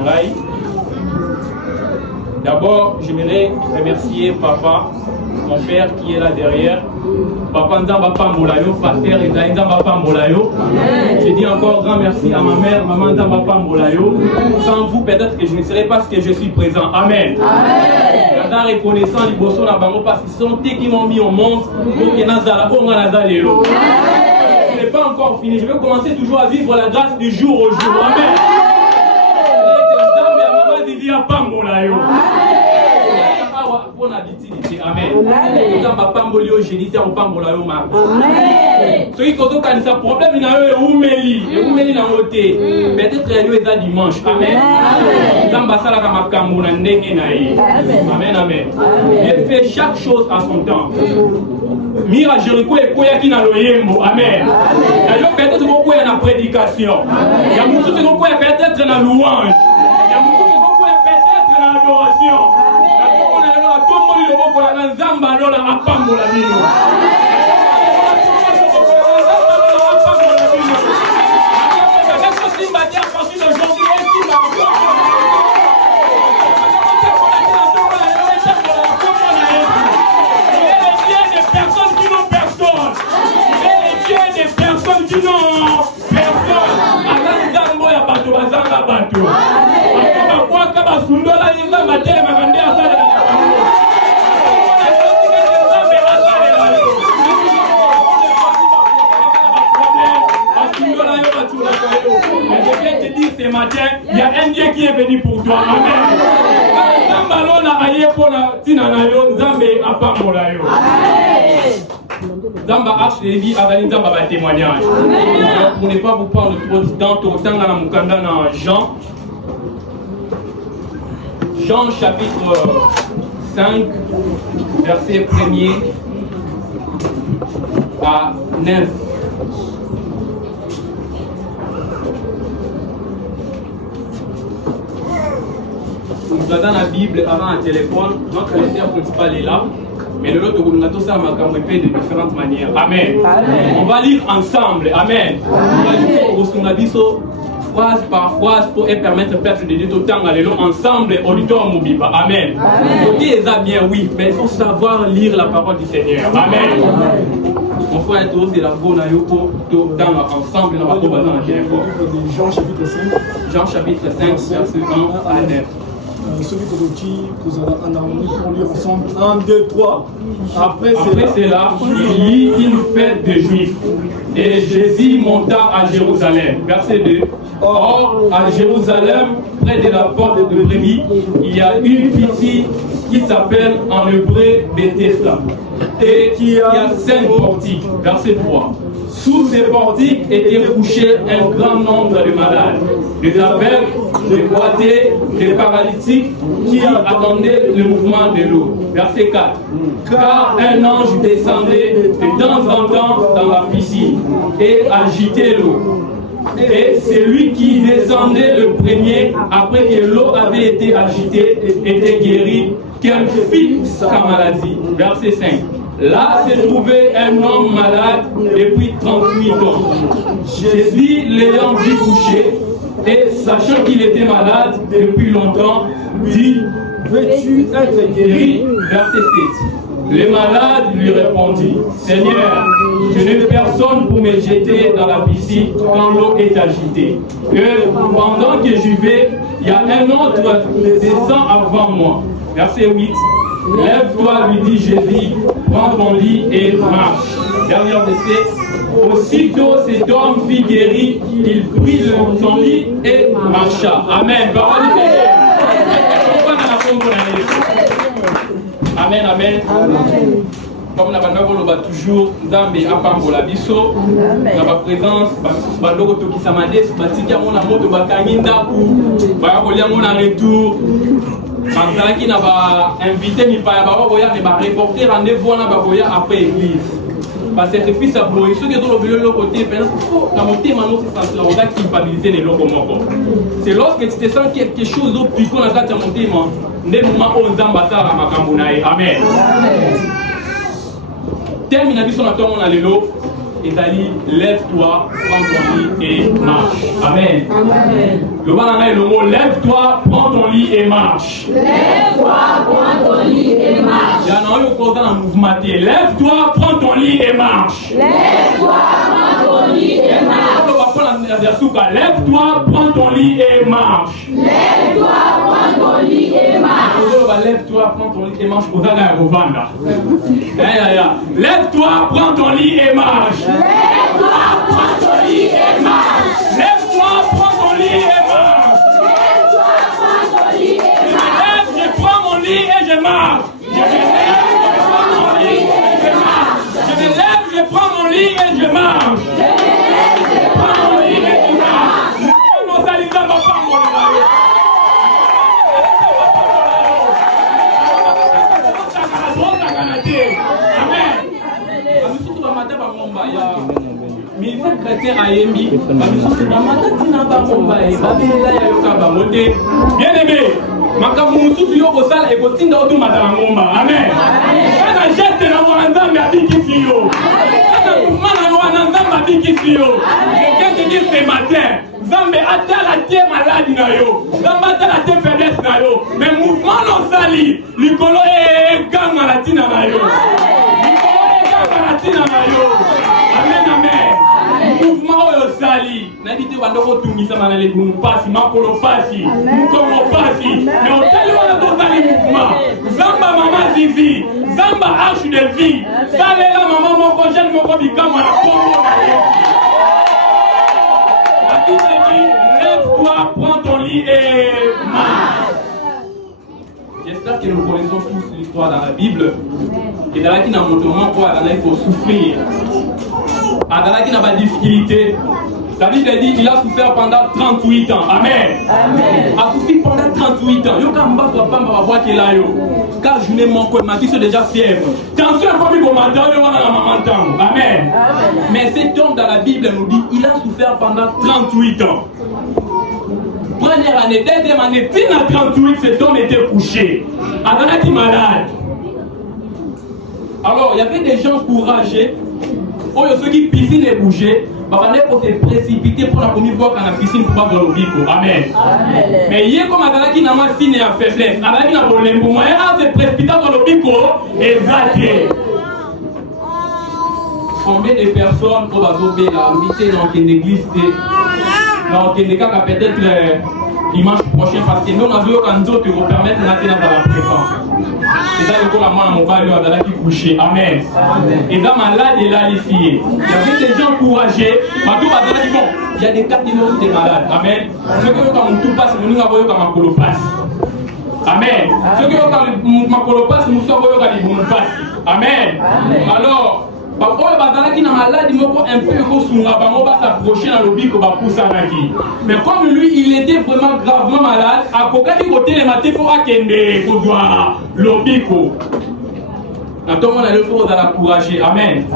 Nangai. D'abord, j'aimerais remercier papa, mon père qui est là derrière. Papa Nzamba Pambolayo, pasteur Ezaï Nzamba Pambolayo. Je dis encore grand merci à ma mère, maman Nzamba Pambolayo. Sans vous, peut-être que je ne serais pas ce que je suis présent. Amen. Amen. Reconnaissant les bossons à Bango parce qu'ils sont eux qui m'ont mis au monde pour que Nazala Onga Nazalelo. Je n'ai pas encore fini. Je vais commencer toujours à vivre la grâce du jour au jour. Amen. Amen. Ceux qui ont un problème, ils ont peut-être dimanche. Amen. Amen. Amen. Il fait chaque chose à son temps. Mira Jericho et Koyaki na loyembo. Amen. Il y a peut-être beaucoup de prédication. Il y a beaucoup de peut-être dans la louange. Il y a beaucoup de peut-être dans l'adoration. Ce matin, il y a un Dieu qui est venu pour toi. Amen. Zamba Arche Lévi a donné un témoignage. Pour ne pas vous prendre trop de temps, autant dans la Mukanda dans Jean chapitre 5, verset 1er à 9. Nous avons la Bible avant un téléphone, notre lecteur principal est là. Mais le lot de tout ça m'a fait de différentes manières. Amen. Amen. On va lire ensemble. Amen. On va lire phrase par phrase pour permettre au Père de Dieu tout le temps aller ensemble au liton Moubiba. Amen. Côté est bien, oui, mais il faut savoir lire la parole du Seigneur. Amen. On fait un tour de la bonne ayoko dans ensemble dans la dans la téléphone. Jean chapitre 5. Jean chapitre 5, verset 1 à 9. Celui de l'outil, vous allez en harmonie pour lire ensemble. 1, 2, 3. Après cela, il y eut une fête des Juifs. Et Jésus monta à Jérusalem. Verset 2. Or, à Jérusalem, près de la porte de Brévis, il y a une petite qui s'appelle en hébreu Bethesda. Et qui a 5 portiques. Verset 3. Sous ces portiques étaient couchés un grand nombre de malades, des aveugles, des boiteux, des paralytiques qui attendaient le mouvement de l'eau. Verset 4. Car un ange descendait de temps en temps dans la piscine et agitait l'eau. Et celui qui descendait le premier, après que l'eau avait été agitée, était guéri, quelle fut sa maladie. Verset 5. Là se trouvait un homme malade depuis 38 ans. Jésus l'ayant vu coucher et sachant qu'il était malade depuis longtemps, dit: veux-tu être guéri? Verset 7. Le malade lui répondit: Seigneur, je n'ai personne pour me jeter dans la piscine quand l'eau est agitée. Que pendant que j'y vais, il y a un autre descend avant moi. Verset 8. Lève-toi, lui dit Jésus, prends ton lit et marche. Dernier verset. Aussitôt cet homme fut guéri, il prit son lit et marcha. Amen. Amen, amen. Comme nous avons toujours dans mes apambola biso, dans ma présence, bandoko to kisamades, batika mona moto bakanyinda ou bakolia mona retour. Qui n'a pas invité ni pas reporter rendez-vous après l'église. Parce que c'est fils à Blois, ceux qui sont le côté, c'est lorsque tu te sens quelque chose d'autre puis qu'on a dans mon thème, Amen. Termine la vie sur la tombe, on a l'élo. Ezali, lève-toi, prends ton lit et marche. Amen. Le mot, lève-toi, prends ton lit et marche. Lève-toi, prends ton lit et marche. Il y en a eu au un mouvement. Lève-toi, prends ton lit et marche. Lève-toi, prends ton lit et marche. Lève-toi, prends ton lit et marche. Lève-toi, prends ton lit et marche. Lève-toi, prends ton lit et marche. Lève-toi, prends ton lit et marche. Lève-toi, prends ton lit et marche. Lève-toi, prends ton lit et marche. Lève-toi, prends ton lit et marche. Je prends mon lit et je marche. Je me lève, je prends mon lit et je marche. Je me lève, je prends mon lit et je marche. Je me lève, je prends mon lit et je marche. Mon salita va pas mon lit. Amen. Ministère chrétien a émis, bien aimé, makamususu yo kosala ekotinda oto matala ngomba. Amen. Kana geste na mwana nzambe abikisi yo. Kana mouvement na mwana nzambe abikisi yo. Je viens te dire ce matin, nzambe atala tie maladi na yo, nzambe atala tie faiblesse na yo, mais mouvement no sali likolo eganga na tina na yo. Likolo eganga na tina na yo. Amen, amen. Mouvement oyo sali na bité bandoko tungisa manale bunu pasi makolo pasi mukomo pasi mais otali wana tozali mouvement zamba mama zizi zamba arche de vie salela mama moko jeune moko bikama na kombo na ye. La Bible dit lève-toi, prends ton lit et marche. J'espère que nous connaissons tous l'histoire dans la Bible et dans laquelle il faut souffrir. Dans qui n'a pas de difficulté. La Bible dit qu'il a souffert pendant 38 ans. Amen. Amen. A souffert pendant 38 ans. Yo kamba soit pas ma voix qui est là yo. Car je n'ai mon corps, ma fille sont déjà fièvre. Tension comme il commence à la maman temps. Amen. Mais cet homme dans la Bible nous dit il a souffert pendant 38 ans. Première année, deuxième année, fin à 38, cet homme était couché. Adana qui malade. Alors il y avait des gens courageux. Oh, ceux qui piscine et bouger, pour se précipiter pour la première fois dans la piscine pour pas voir le bico. Amen. Mais hier, comme Adalaki n'a pas signé en faiblesse, Adalaki n'a pas le moyen de se précipiter dans le bico et zater. Combien de personnes pour absorber la vérité dans une église, dans une église peut-être dimanche prochain, parce que nous, on a vu qu'un autre vous permettre d'entrer dans la présence. C'est ça le coup, la main, mon père, il a qui couché. Amen. Et dans malade, il a ici. Il y avait des gens courageux. Il y a des cas qui ont des malades. Amen. Ceux qui ont tout passe, nous avons comme un colopasse. Amen. Ceux qui ont un colopasse, nous avons comme un passe. Amen. Alors, parfois, il y a des malades qui ont un peu s'approcher dans le bic, mais comme lui, il était vraiment gravement malade, à côté les matins pour voir le bic. Maintenant, il faut l'encourager. Amen.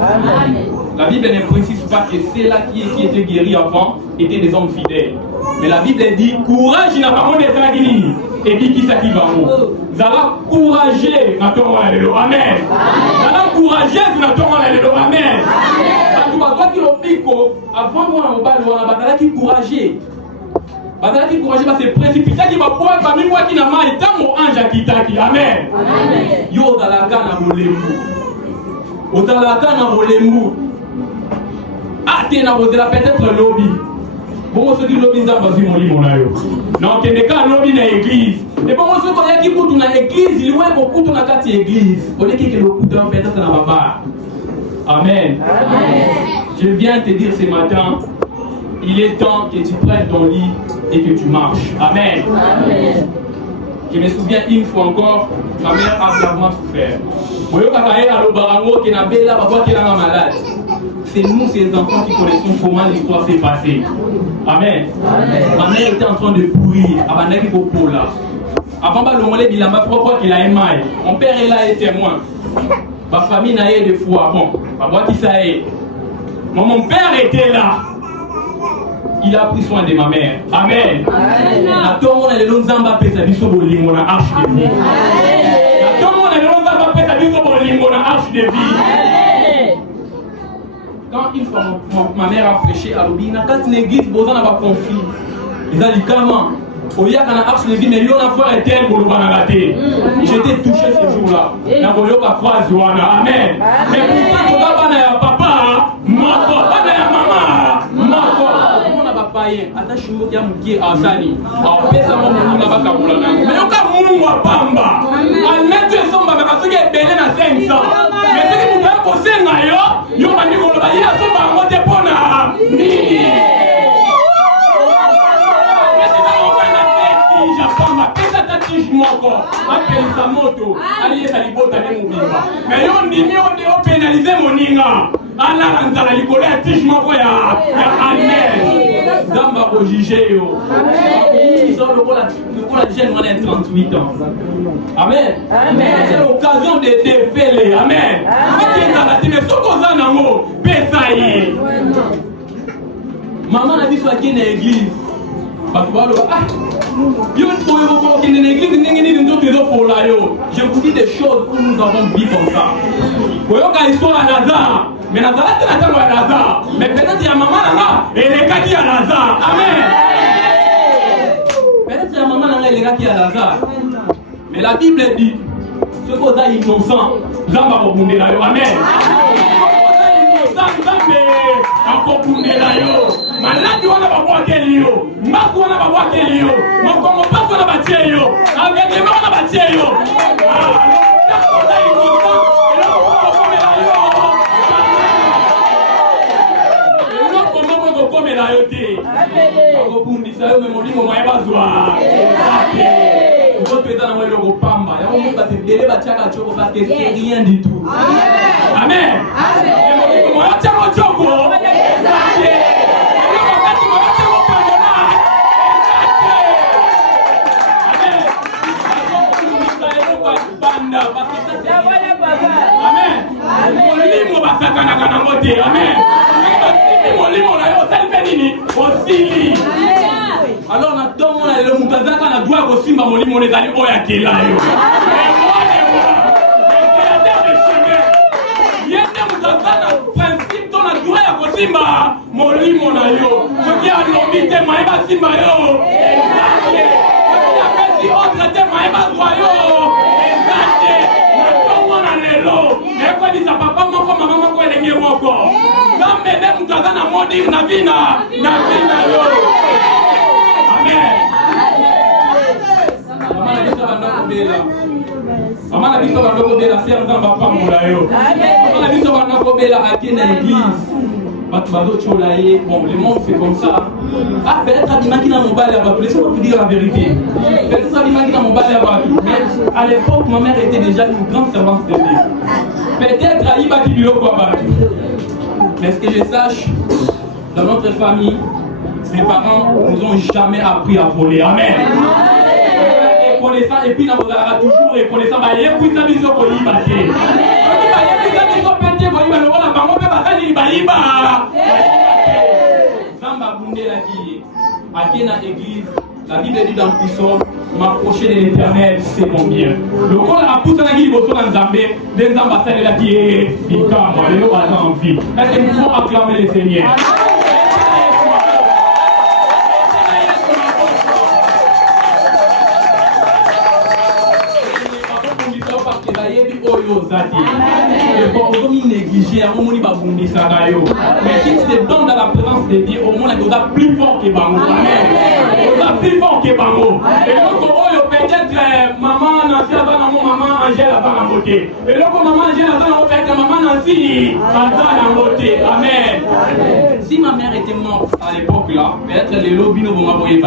La Bible ne précise pas que ceux-là qui étaient guéris avant étaient des hommes fidèles. Mais la Bible dit courage, il n'a pas de tragédie. Et puis qui s'active en haut. Zala courageux, amen. Zala courageux, amen. Toi qui l'as dit, avant moi, on va qui courageux. Badala qui courageux va se précipiter, qui va pouvoir parmi moi qui n'a pas été mon ange qui t'a dit, amen. Yo dans la canne à voler. Dans la canne à voler. Ah, t'es dans peut-être le lobby. Bon, ceux qui lobby, ça va se mon lit, mon aïe. Non, qu'il n'est qu'un lobby dans l'église. Et bon, ceux qui écoutent dans l'église, ils voient beaucoup dans la carte d'église. On est qui est le coup d'un peut-être dans ma part. Amen. Je viens te dire ce matin, il est temps que tu prennes ton lit et que tu marches. Amen. Je me souviens une fois encore, ma mère a gravement souffert. C'est nous, ces enfants, qui connaissons comment l'histoire s'est passée. Amen. Ma mère était en train de pourrir. Avant qu'il a aimé. Mon père est là et témoin. Ma famille n'a eu de foi. Bon, moi qui ça est. Mon père était là. Il a pris soin de ma mère. Amen. À tout le monde, les Lonzamba pèse à Bissau Bolingo, on a arche de vie. À tout le monde, les Lonzamba pèse à Bissau Bolingo, on a arche de vie. quand une fois ma mère a prêché à l'Obina, quand l'église posant dans un conflit, ils ont dit comment Oya kana axe de vie, mais yon a foi éternelle pour le banagaté. J'étais touché ce jour-là. Na boyo ka phrase wana. Amen. Mais pourtant tu vas bana ya papa, mako, bana ya mama, mako. On a pas païen. Ata shimbo kia mukie asani. A pesa mo muna baka kula na. Mais yoka mungu wa pamba. Almetu esomba baka suke bele na 500. Mais c'est que tu vas poser na yo bandi ko ba ya somba ngote pona. Nini? Apelisa moto aliyesa libota ne mobimba mais yo ndimi o pénaliser moninga ala nzala likolo ya tige moko ya amen zamba ko juger yo ils ont le jeune on a 38 ans amen c'est l'occasion de défailer amen mais soko za nango pesa yi maman a dit soit qui est église parce que je vous dis des choses où nous avons vécu comme ça. Koyoka histoire à Lazare, mais Lazare c'est la table à Lazare. Mais peut-être il y a maman là, et les gars qui à Lazare. Amen. Peut-être il y a maman là, et les gars qui à Lazare. Mais la Bible dit, ce qu'on a innocent, Zamba va bounder là. Amen. Maladi wana babwa kelio, maku wana babwa kelio, makongo paso wana batie yo, avegema wana batie yo. Takoda ikosa, eloko moko komela yo te. Akobundisa yo memolimo mayeba zwa. Votre état dans le pamba, il y a un délai parce que c'est rien du tout. Amen. Alors on a le mutazaka na doit ko simba molimo ne zali oya kelayo. Yende mutazana principe ton na doit ya ko simba molimo na yo. Ce qui a l'obité maïba simba yo. Exacte. Ce qui a fait si autre te maïba yo. Exacte. Na na lelo. E ko di sa papa moko mama moko elenge moko. Gambe ne mutazana modi na vina yo. Maman a dit que on va faire un temps pambola yo. Maman a dit que on va faire à qui dans l'église. Bon, le monde c'est comme ça. Ah, peut-être à l'image dans mon bal là-bas. Laissez-moi vous dire la vérité. Peut-être à l'image dans mon bal là-bas. Mais à l'époque, ma mère était déjà une grande servante de Dieu. Peut-être à l'image du loco là-bas. Mais ce que je sache, dans notre famille, mes parents nous ont jamais appris à voler. Amen. Et puis nous avons toujours reconnaissant. Il y a plus de choses pour y battre. Il y a plus de choses pour y battre. Zamba Bunde l'a dit. À qui dans l'église, la Bible dit dans le psaume, m'approcher de l'Éternel, c'est mon bien. Le corps a poussé la guille dans Zambé, des ambassades là qui est Bikama, le nom a envie. Est-ce que nous pouvons acclamer le Seigneur? Mais si tu te donnes dans la présence de Dieu, au moins tu es plus fort que Bango. Tu es plus fort que Bango. Et donc, peut-être maman Nancy a maman Angèle a dans la beauté. Et donc, maman Angèle a dans la maman Nancy a dans la beauté. Amen. Si ma mère était morte à l'époque là, peut-être les lobbies ne vont pas voyer.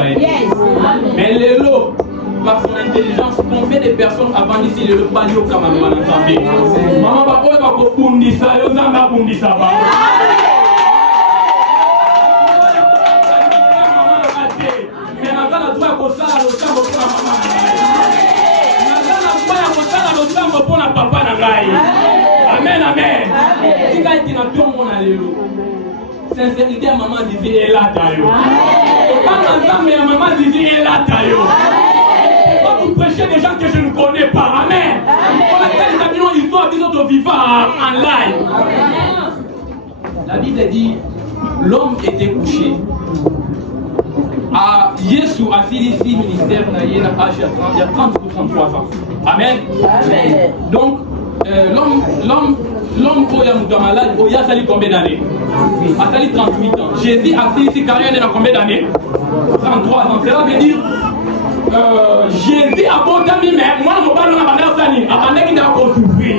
Mais les lobbies, par son intelligence, combien de personnes avant d'ici le palio comme maman entendait. Maman va pas bundisa, yo zanga bundisa ba. Mais maman doit ko sala lo sambo pour maman. Maman doit ko sala lo sambo pour papa na ngai. Amen amen. Tika itina tongo na lelo. Sincérité maman disait ela tayo. Pas ensemble maman disait ela tayo. Vous prêchez des gens que je ne connais pas. Amen. On a des amis, ils sont des autres vivants en live. La Bible dit, l'homme était couché. Jésus a fait ici ministère il y a 30 ou 33 ans. Amen. Amen. Donc, l'homme qui est malade, il a sali combien d'années? Il a sali 38 ans. Jésus a fait ici carrière dans combien d'années? 33 ans. Cela veut dire Jésus a bon ami, mais moi, je ne vais pas souffrir.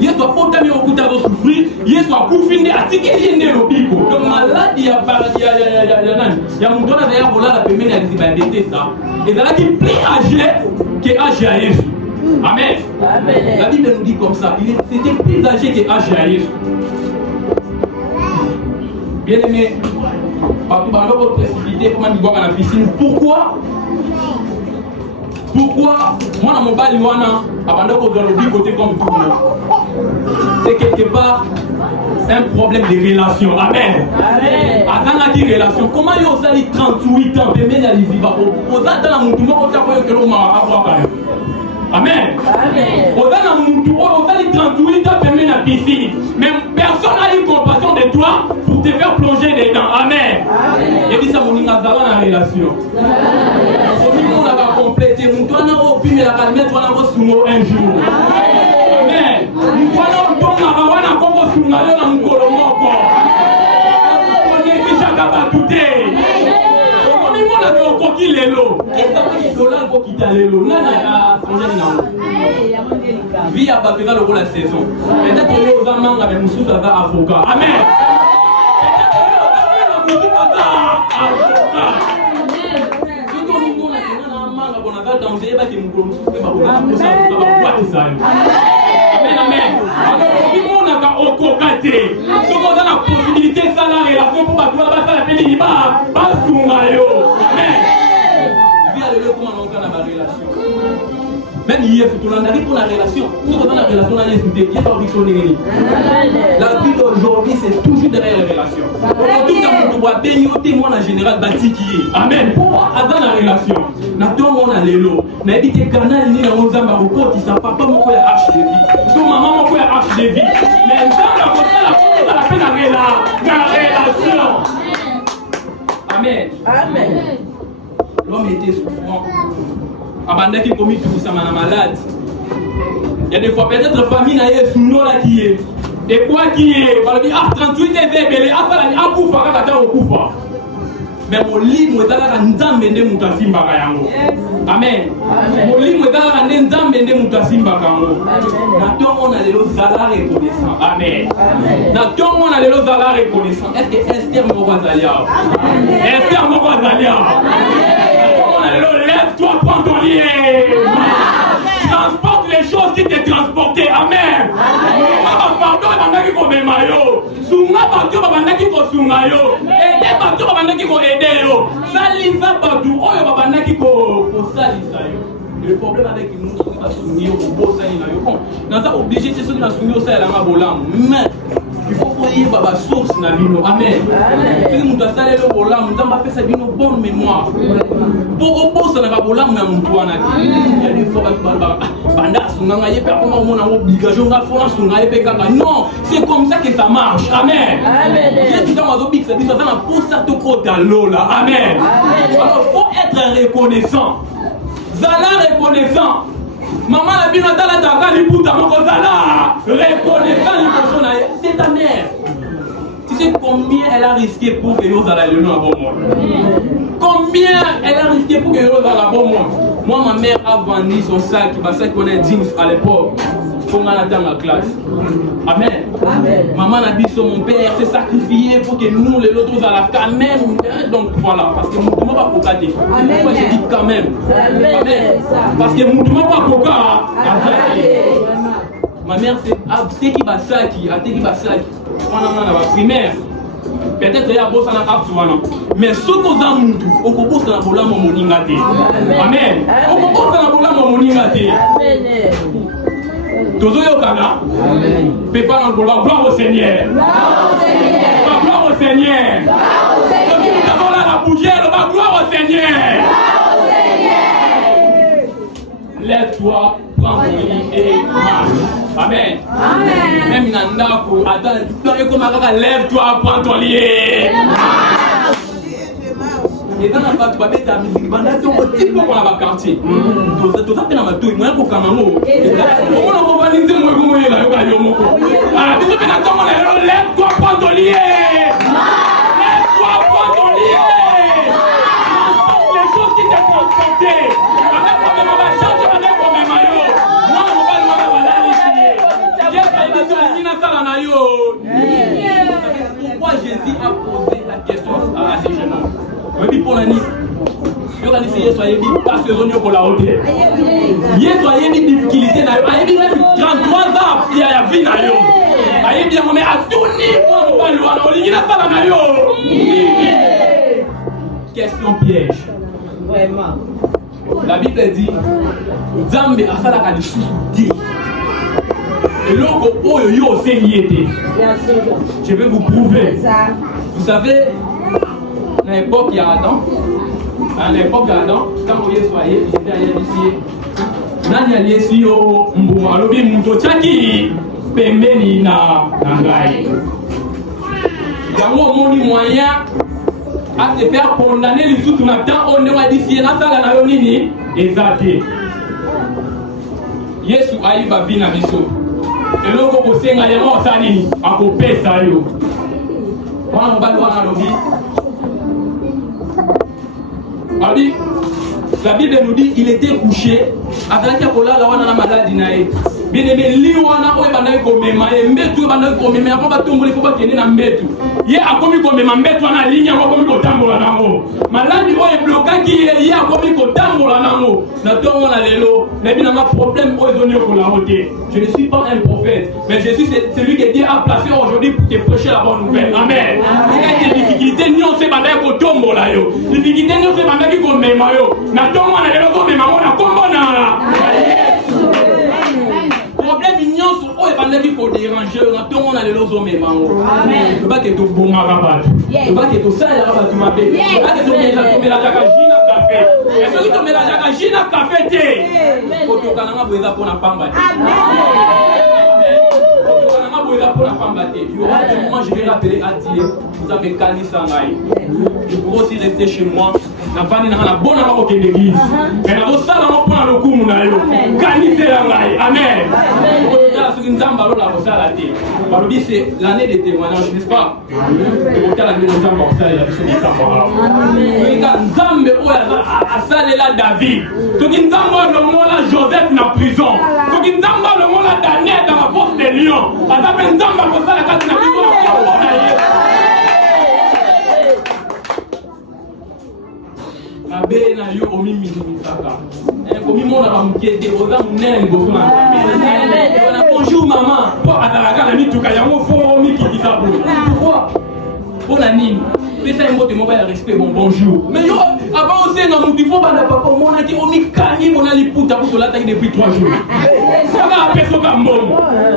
Yesu apotami okuta go souffrir, Yesu akufinde atiki yende lobiko. Donc maladie ya nani? Ya mutona za ya bolala pembeni ya zibandete ça. Et dans la qui plus âgé que âgé à Yesu. Amen. Amen. La Bible nous dit comme ça, c'était plus âgé que âgé à Yesu. Bien aimé, partout dans votre précipité comment dire dans la piscine. Pourquoi moi dans mon bali wana abandon dans le côté comme tout le monde? C'est quelque part un problème de relation. Amen. Amen. Attends qui relation. Comment il y a aussi 38 ans de mener à l'Iziba? Aux attends la moutou moi quand tu que l'on m'a avoir quand même. Amen. Amen. Aux attends la moutou aux 38 ans de mener à piscine. Mais personne n'a eu compassion de toi pour te faire plonger dedans. Amen. Amen. Et puis ça mon inga dans la relation. On a complété mon toi n'a pas pu la calmer toi n'a pas soumo un jour. Amen. Mon toi n'a pas wana kombo sungayo na mukolo moko. On est déjà capable tout est. On est mon na koki lelo. Esa ki dollar ko kitalelo. Nana ya changer na. Vie à battre dans la saison. Peut-être que les amants avec mususu za avocat. Amen. Amen, amen. Alors, il y a un la possibilité de faire la relation pour la peine de même hier, tout le monde arrive pour la relation. Tout le monde a la relation, la vie d'aujourd'hui, c'est toujours derrière la relation. Aujourd'hui, on doit baigner témoin en général bâti qui est. Amen. Pourquoi avant la relation? On a l'élo. On a dit que canal ni dans Ozamba au côté, ça papa mon frère arche de vie. Son maman mon frère arche de vie. Mais dans la peine la relation. Amen. Amen. L'homme était souffrant. Abandon qui commis tout ça malade. Il y a des fois peut-être famille n'a pas sous là qui est. Et quoi qui est? On dit 38 est belé, la kufa kata okufa. Mais mon lit moi ezalaka nzambe nde mutu asimbaka yango. Amen. Mon lit moi ezalaka nde nzambe nde mutu asimbaka yango. Na tongo na lelo zala reconnaissant. Amen. Na tongo na lelo zala reconnaissant. Est-ce que Esther moko azalia? Esther moko azalia? Lève-toi, prends ton lit. Transporte les choses qui t'ont transporté. Amen. Pardon, il va me mayo. Sunga partout, il va sungayo. Aider partout, il va aider. Salisa partout, il va salisa. Le problème avec nous, c'est qu'on va s'unir au beau salina. Nous sommes obligés de s'unir au salina. Mais il faut qu'on y ait la source dans l'île. Amen. Si nous devons aller au volant, nous devons faire une bonne mémoire. Pour opposer à la volant, nous devons faire il y a des fois non, c'est comme ça que ça marche. Amen. Amen. Alors, il faut être reconnaissant. Zala reconnaissant. Maman la bino tala taka li puta moko zala reconnaissant c'est ta mère. Tu sais combien elle a risqué pour que nous allions le bon monde? Combien elle a risqué pour que nous allions le bon monde? Moi ma mère a vendu son sac, qu'on a jeans à l'époque. Pour qu'on attende la classe. Amen. Amen. Maman a dit mon père s'est sacrifié pour que nous les autres allions quand même. Donc voilà, parce que mon ne va pas cocater. Pourquoi j'ai dit quand même? Amen. Parce que mon ne va pas cocater. Ma mère c'est qui va saki, on a la primaire. Peut-être qu'il y a un boss à la mais ce qu'on a monté, on peut bosser dans la bola mon moningate. Amen. On peut bosser dans la bola mon moningate. Amen. Tozo yokana. Amen. Pépà dans le bola, gloire au Seigneur. Gloire au Seigneur. Gloire au Seigneur. Gloire au Seigneur. Nous avons la bougière, gloire au Seigneur. Gloire au Seigneur. Lève-toi, prends ton lit et marche. Amen. Même Nandako, attends, lève-toi, prends ton lié. Et dans la part, tu vas mettre ta musique, tu vas mettre ton petit peu pour la quartier. Tu vas faire un matou, il y a un peu de camano. On va dire que moi, je vais lève-toi, prends ton lié. Lève-toi, prends ton lié. Les choses qui t'ont transporté. Pourquoi Jésus a posé la question à ces jeunes hommes? Oui, pour la nuit. Je vais essayer soyez dit pas ce zone pour la hauteur. Hier soyez dit difficulté na yo. Ayebi même 33 ans il y a vie na yo. Ayebi bien mais à tout niveau on va lui on lui na pas na yo. Question piège. Vraiment. La Bible dit Nzambe asala ka lisusu dit. Et l'autre, oh yo, c'est lié. Je vais vous prouver. Vous savez, à l'époque, il y a Adam. À l'époque, il y a Adam. Quand vous y soyez, j'étais allé ici. Nani allé ici au Mbou. Alors, il y a un Tchaki. Pembeni na Nangai. Il y a un moyen à se faire condamner les sous. On a tant on est ici. Na sala na yonini. Exacté. Yesu aïba vina biso. Et là, on peut senga ya mo sani akopesa yo. Wana mobali wana lobi. Abi, la Bible nous dit il était couché. Atalaki akola la wana na maladie nae. Bien aimé li wana oyo bandaki komema ye mbetu bandaki komema avant batombola faut bakende na mbetu. Ye akomi komema mbetu wana ligne yango akomi kotambola nango. Maladie oyo blokaki ye akomi kotambola nango. Na tongo na lelo, mais bien na problème oyo zoni ko la hote. Je ne suis pas un prophète, mais je suis celui que Dieu a placé aujourd'hui pour te prêcher la bonne nouvelle. Amen. C'est des difficultés ni on sait bandaki kotombola yo. Difficultés ni on sait bandaki komema yo. Na tongo na lelo komema ngo na kombona. Problème ignon sur eux et pendant qu'il faut déranger, on a tout le monde à l'eau mais mango. Le bac est au bon rabat. Le bac est au sale rabat tu m'appelles. Le bac est au mélange la jacagine à café. Et celui qui met la jacagine à café thé. Faut que kananga boisa pour la pamba. Amen. Kananga boisa pour la pamba thé. Il y aura des moments je vais rappeler à Dieu. Vous avez calé ça là. Je pourrais aussi rester chez moi. Na fani na bonne à côté de l'église. Mais na ça là on prend le coup na yo. Calé ça là. Amen. C'est l'année des témoignages, n'est-ce pas? David. Joseph dans prison. Daniel dans la force des lions. Na yo omi misaka. Komi mona ba mukete oza munene ngoso na. Bonjour maman. Pour atalaka na mituka yango fo mi kitisa bo. Pourquoi? Pour la nini. Fais ça un mot de mobile respect bonjour. Mais yo avant aussi na mutu fo ba na papa mona ki omi kangi mona liputa pour la taille depuis 3 jours. Ça va peso ka mbongo.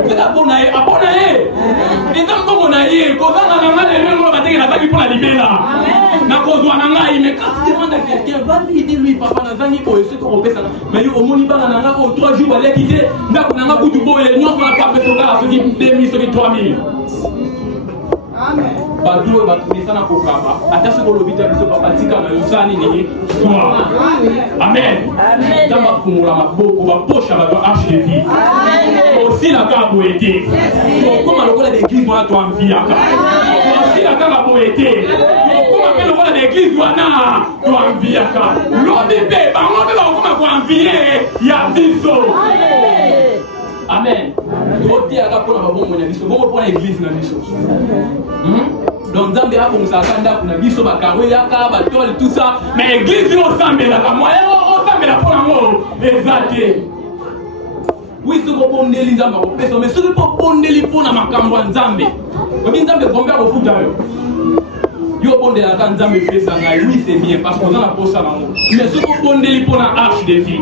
C'est abona e. Les gens mona ye ko za na ngale le ba teke na taki pour la libela. Na kozwa na ngai mais quand tu demandes à quelqu'un vas-y dis-lui papa na zangi ko ce qu'on fait ça mais yo omoni bana na nga ko 3 jours ba le quitter ndako na nga kutu bo le nyonso na pa peso ka so ki 2000 so ki 3000. Amen. Badou ba tunisa na kokaba ata se ko lobita biso papa tika na yosani ni toi. Amen. Amen. Tamba kumura maboko ba posha ba arche de vie. Amen. Aussi la ka boete. Comme lokola d'église moi toi enviaka. Aussi la ka boete. Comme le rôle de l'église wana toi enviaka. L'obébé ba ngombe ba kuma ko envier ya biso. Amen. Oti aka pona babongo na biso, bongo pona église na biso. Donc Nzambe a comme ça kanda kuna biso ba kawe yaka ba tole tout ça, mais église yo sambela ka moyen o sambela pona ngo exacté. Oui, ce qu'on dit les Nzambe ko peso, mais ce qu'on dit pona makambo Nzambe. Ko Nzambe gombe ko futa yo. Yo bonde la Nzambe pesa ngai, oui c'est bien parce qu'on a la posa nango. Mais ce qu'on dit pona arche de vie.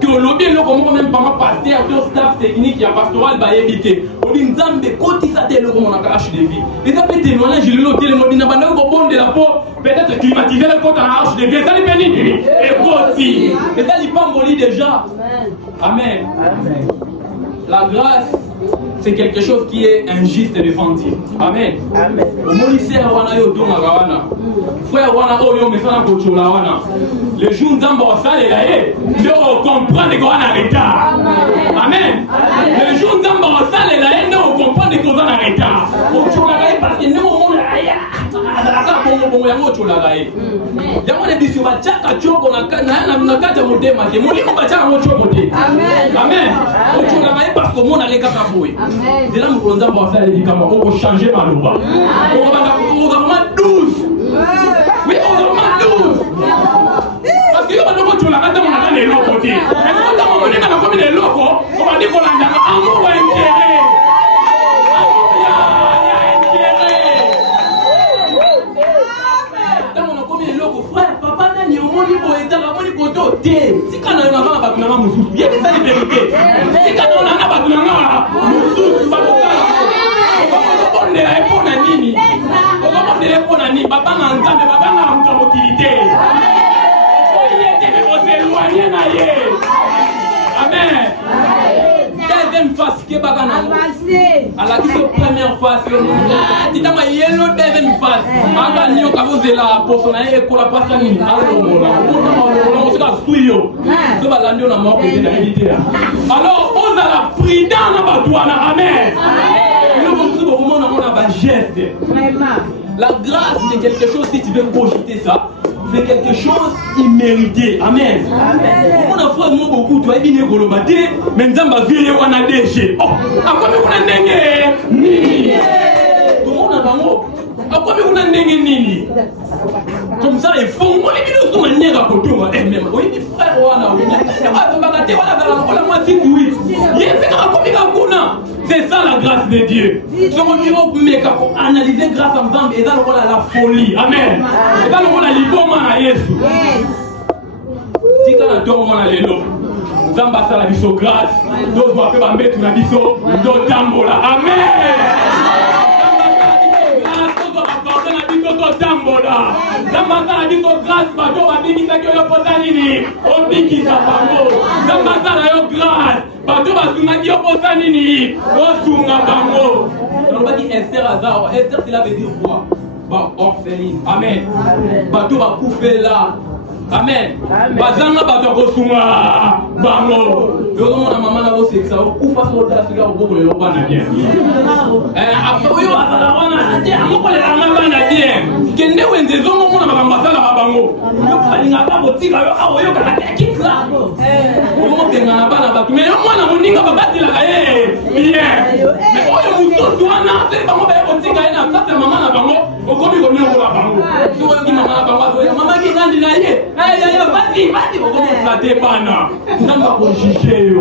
Que l'objet est comme même pas pasteur, tout staff technique, il y a pastoral, bah éviter. On dit Nzambe, quand il s'attelle comme on a arche de vie. Et ça peut témoigner, je l'ai noté, le mot n'a pas bon de la peau, peut-être climatiser le côté à arche de vie. Ça lui bénit. Et quand il. Et ça lui pas molli déjà. Amen. Amen. La grâce, c'est quelque chose qui est injuste devant Dieu. Amen. Amen. Le jour où nous avons on comprend qu'on est en retard. Amen. Le jour où nous avons on comprend qu'on est en retard. Parce que nous, on est changer ma loi. On va douce. Oui, on va douce. Parce que on va les locaux. Et quand on va les locaux, on va dire qu'on a un intérêt. Frère, papa n'a ni au monde pour être dans le côté. Si quand on a un bâtiment, nous il y a des vérités. Si quand on a un bâtiment, nous on est là pour la nini. On est là pour la nini. Papa n'a pas de mobilité. On est éloigné d'ailleurs. Amen. Deuxième phase qui est bagana. À la première phase, tu t'as maillé l'autre deuxième phase. Alors nous avons fait la personne et pour la personne. Alors on a la prudence dans la douane. Amen. La grâce c'est quelque chose, si tu veux cogiter ça, c'est quelque chose immérité. Amen. On a fait beaucoup, tu as dit mais nous avons vu on a déchets. Oh, à quoi on a déchets? Nini. Tout le monde a bango. À quoi on a déchets nini? Comme ça, il faut qu'on les nous manier à côté. Même, oui, frère, on a c'est ça la grâce de Dieu. Ce qu'on dit pour analyser grâce à Nzambe et dans la folie. Amen. Et dans le liboma à Yesu. Si quand on a les lots, Nzambe a la biso grâce. D'autres vont appeler Bambé tout la biso. D'autres tambola. Amen. Tambola. Zambaza dit au grâce, bateau va bien qui yo potanini. On dit qui ça bango. Zambaza la yo grâce, bateau va sunga qui yo potanini. On sunga bango. On va dire Esther Azar. Esther cela veut dire quoi? Bah orpheline. Amen. Bateau va couper là. Amen. Bazanga bateau va sunga bango. Yo na maman na vos sexa. Ou face au tas là au bout le loba na bien. Après yo azala wana ate amoko le ngamba na bien. Kende wenze zo mo na makambasala ba bango. Yo falinga ba botika yo awo yo kana tekisa. Mo benga na bana ba mais yo mwana moninga ba batila bien. Mais oyo musoso wana te bango ba botika ina tata mama na bango okomi ko mena la bango. So yo mama na bango yo mama ki ngandi na ye. Yo bati okomi sa te bana. Nzamba ko jije yo.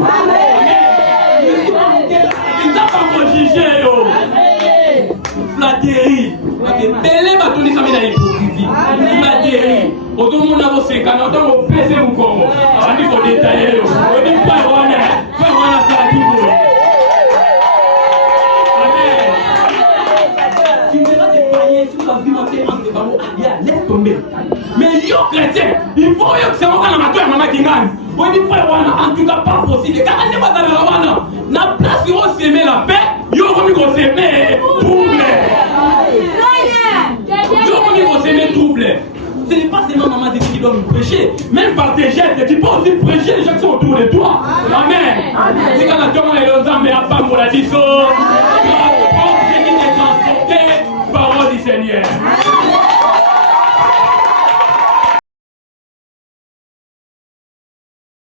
Nzamba ko jije yo. Flatterie. Télé va tourner ça dans l'hypocrisie. Flatterie. Autrement on a vos 50 ans, on peut faire un Congo. On dit qu'on détaille. On dit pas on a ça tout. Amen. Tu verras des païens sur la vie montée entre les bambous. Laisse tomber. Mais yo chrétien, il faut que c'est encore la matin maman qui gagne. On dit frère en tout cas pas possible. Quand on est pas dans la wana, na place où on s'aimer la paix, yo comme qu'on s'aimer trouble. Yo comme qu'on s'aimer trouble. Ce n'est pas seulement maman qui doit nous prêcher, même par tes gestes, tu peux aussi prêcher les gens qui sont autour de toi. Amen. C'est quand la tombe est dans un mais à pas pour la disson.